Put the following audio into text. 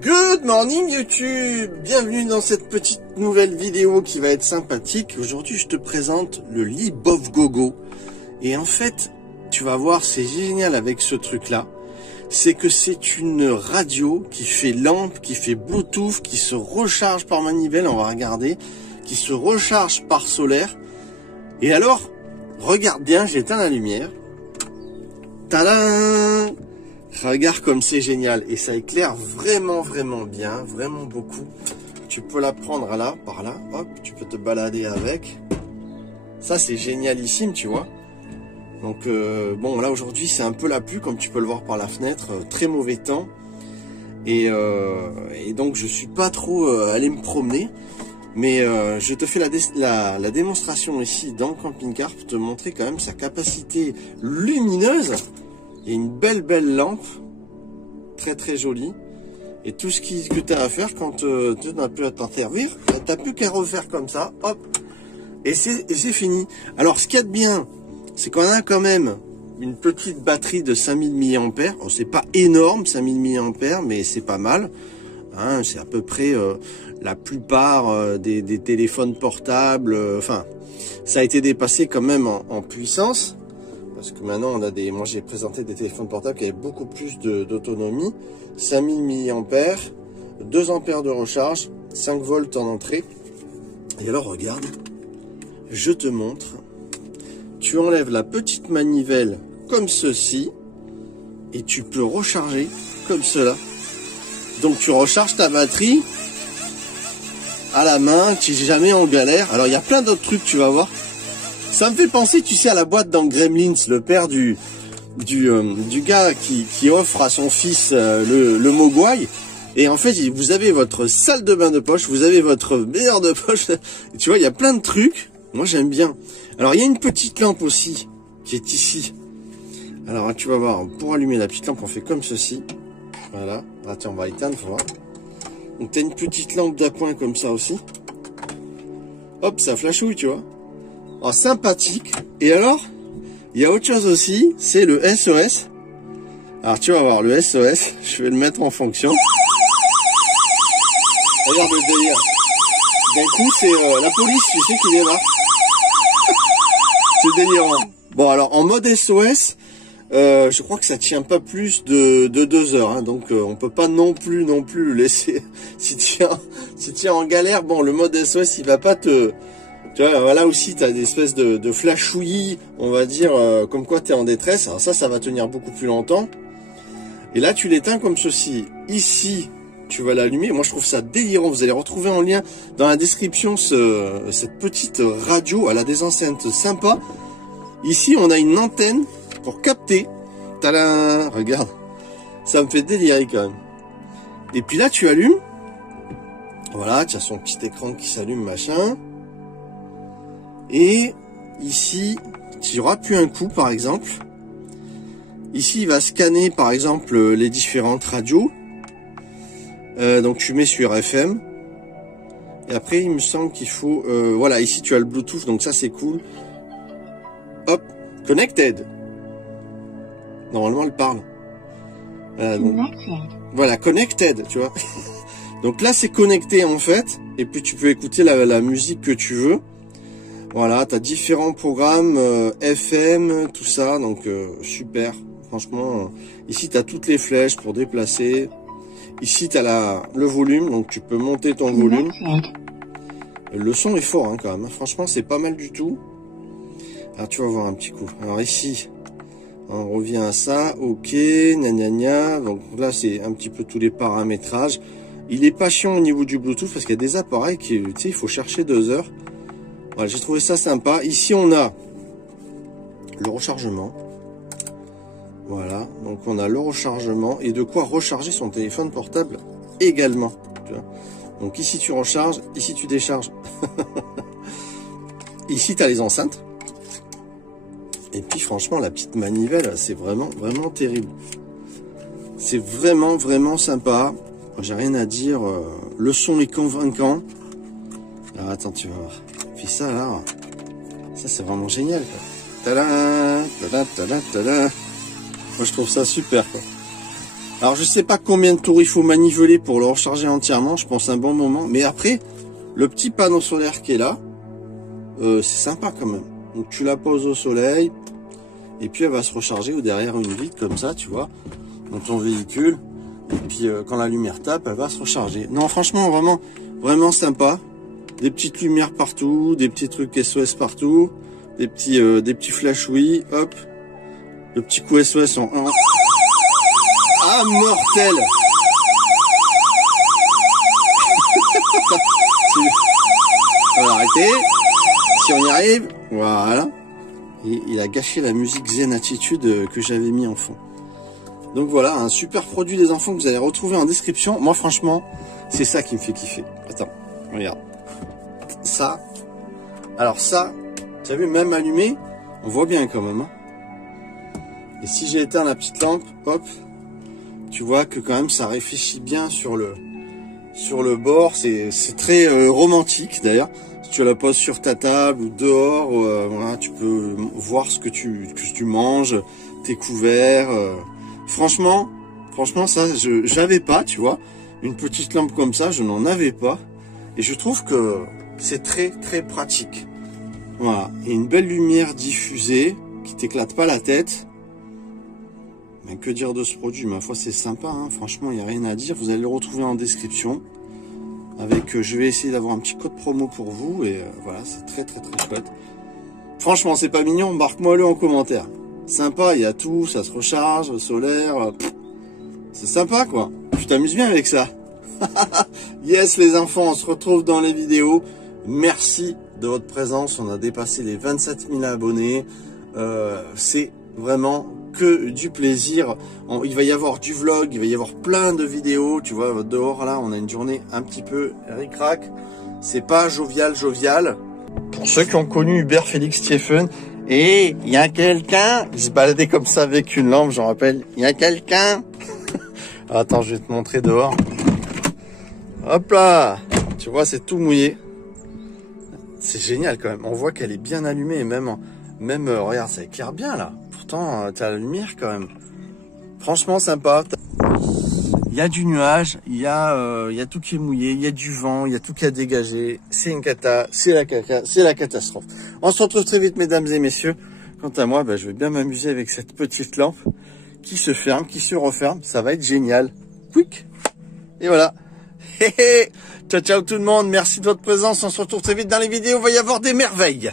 Good morning YouTube, bienvenue dans cette petite nouvelle vidéo qui va être sympathique. Aujourd'hui je te présente le Libov Gogo. Et en fait, tu vas voir, c'est génial avec ce truc là. C'est que c'est une radio qui fait lampe, qui fait Bluetooth, qui se recharge par manivelle, on va regarder, qui se recharge par solaire. Et alors, regarde bien, j'éteins la lumière. Tadam! Regarde comme c'est génial. Et ça éclaire vraiment bien, vraiment beaucoup. Tu peux la prendre là, par là, hop, tu peux te balader avec. Ça c'est génialissime, tu vois. Donc bon, là aujourd'hui c'est un peu la pluie, comme tu peux le voir par la fenêtre, très mauvais temps. Et donc je suis pas trop allé me promener. Mais je te fais la démonstration ici dans le camping-car pour te montrer quand même sa capacité lumineuse. Il y a une belle lampe, très jolie. Et tout ce que tu as à faire quand tu n'as plus à t'en servir, tu n'as plus qu'à refaire comme ça, hop, et c'est fini. Alors ce qu'il y a de bien, c'est qu'on a quand même une petite batterie de 5000 mAh. Oh, c'est pas énorme, 5000 mAh, mais c'est pas mal. Hein, c'est à peu près la plupart des téléphones portables. Enfin, ça a été dépassé quand même en puissance. Parce que maintenant, on a moi j'ai présenté des téléphones portables qui avaient beaucoup plus d'autonomie. 5000 mAh, 2 ampères de recharge, 5 volts en entrée. Et alors, regarde, je te montre. Tu enlèves la petite manivelle comme ceci. Et tu peux recharger comme cela. Donc, tu recharges ta batterie à la main, tu n'es jamais en galère. Alors, il y a plein d'autres trucs, tu vas voir. Ça me fait penser, tu sais, à la boîte dans Gremlins, le père du gars qui offre à son fils le Mogwai. Et en fait, vous avez votre salle de bain de poche, vous avez votre meilleur de poche. Et tu vois, il y a plein de trucs. Moi, j'aime bien. Alors, il y a une petite lampe aussi qui est ici. Alors, tu vas voir, pour allumer la petite lampe, on fait comme ceci. Voilà. Là, tiens, on va éteindre, faut voir. Donc, tu as une petite lampe d'appoint comme ça aussi. Hop, ça flashouille, tu vois. Alors, sympathique. Et alors, il y a autre chose aussi, c'est le SOS. Alors, tu vas voir, le SOS, je vais le mettre en fonction. Regarde le délire. D'un coup, c'est la police, tu sais, qui démarre. C'est délirant. Bon, alors, en mode SOS, je crois que ça tient pas plus de 2 heures. Hein, donc, on peut pas non plus le laisser. Si tu es en galère, bon, le mode SOS, il va pas te... Tu vois, voilà aussi, tu as des espèces de flashouillis, on va dire, comme quoi tu es en détresse. Alors ça va tenir beaucoup plus longtemps. Et là, tu l'éteins comme ceci. Ici, tu vas l'allumer. Moi, je trouve ça délirant. Vous allez retrouver en lien dans la description cette petite radio. Elle a des enceintes sympas. Ici, on a une antenne pour capter. Tadam! Regarde. Ça me fait délirer quand même. Et puis là, tu allumes. Voilà, tu as son petit écran qui s'allume, machin. Et ici, tu auras plus un coup par exemple. Ici, il va scanner par exemple les différentes radios. Donc tu mets sur FM. Et après, il me semble qu'il faut... voilà, ici tu as le Bluetooth, donc ça c'est cool. Hop, connected. Normalement, elle parle. Donc, voilà, connected, tu vois. Donc là, c'est connecté en fait. Et puis tu peux écouter la musique que tu veux. Voilà, tu as différents programmes, FM, tout ça, donc super, franchement. Ici, tu as toutes les flèches pour déplacer. Ici, tu as le volume, donc tu peux monter ton volume. Le son est fort hein, quand même, franchement, c'est pas mal du tout. Alors, tu vas voir un petit coup. Alors ici, on revient à ça, ok, gna. Donc là, c'est un petit peu tous les paramétrages. Il est pas chiant au niveau du Bluetooth parce qu'il y a des appareils qui, tu sais, il faut chercher 2 heures. Voilà, j'ai trouvé ça sympa. Ici, on a le rechargement. Voilà, donc on a le rechargement et de quoi recharger son téléphone portable également. Tu vois. Donc ici, tu recharges, ici, tu décharges. Ici, tu as les enceintes. Et puis, franchement, la petite manivelle, c'est vraiment terrible. C'est vraiment sympa. J'ai rien à dire. Le son est convaincant. Alors, attends, tu vas voir. Puis ça là, ça c'est vraiment génial quoi. Tada, tada. Moi je trouve ça super quoi. Alors je sais pas combien de tours il faut manipuler pour le recharger entièrement, je pense un bon moment. Mais après, le petit panneau solaire qui est là, c'est sympa quand même. Donc tu la poses au soleil, et puis elle va se recharger ou derrière une vitre comme ça, tu vois, dans ton véhicule. Et puis quand la lumière tape, elle va se recharger. Non, franchement, vraiment, vraiment sympa. Des petites lumières partout, des petits trucs SOS partout, des petits flashouilles, hop. Le petit coup SOS en 1. Ah, mortel. On va arrêter. Si on y arrive, voilà. Il a gâché la musique Zen Attitude que j'avais mis en fond. Donc voilà, un super produit des enfants que vous allez retrouver en description. Moi franchement, c'est ça qui me fait kiffer. Attends, regarde. Ça. Alors ça, tu as vu, même allumé, on voit bien quand même. Hein. Et si j'ai éteint la petite lampe, hop, tu vois que quand même ça réfléchit bien sur le bord. C'est très romantique d'ailleurs. Si tu la poses sur ta table ou dehors, voilà, tu peux voir ce que tu manges, tes couverts. Franchement, ça, j'avais pas, tu vois, une petite lampe comme ça, je n'en avais pas. Et je trouve que c'est très très pratique. Voilà, et une belle lumière diffusée qui t'éclate pas la tête. Mais que dire de ce produit? Ma foi, c'est sympa, hein. Franchement, il n'y a rien à dire. Vous allez le retrouver en description. Avec, je vais essayer d'avoir un petit code promo pour vous. Et voilà, c'est très très très chouette. Franchement, c'est pas mignon? Marque-moi-le en commentaire. Sympa, il y a tout, ça se recharge, le solaire. C'est sympa, quoi. Tu t'amuses bien avec ça. Yes, les enfants, on se retrouve dans les vidéos. Merci de votre présence. On a dépassé les 27 000 abonnés. C'est vraiment que du plaisir. Il va y avoir du vlog, il va y avoir plein de vidéos. Tu vois, dehors, là, on a une journée un petit peu ric-rac. C'est pas jovial. Pour ceux qui ont connu Hubert Félix Stephen, et il y a quelqu'un, il se baladait comme ça avec une lampe, j'en rappelle. Il y a quelqu'un. Attends, je vais te montrer dehors. Hop là, tu vois, c'est tout mouillé. C'est génial quand même. On voit qu'elle est bien allumée et même, regarde, ça éclaire bien là. Pourtant, t'as la lumière quand même. Franchement, sympa. Il y a du nuage, il y a tout qui est mouillé, il y a du vent, il y a tout qui a dégagé. C'est une cata, c'est la catastrophe. On se retrouve très vite, mesdames et messieurs. Quant à moi, je vais bien m'amuser avec cette petite lampe qui se ferme, qui se referme. Ça va être génial. Quick. Et voilà. Ciao, ciao tout le monde. Merci de votre présence. On se retrouve très vite dans les vidéos. Il va y avoir des merveilles.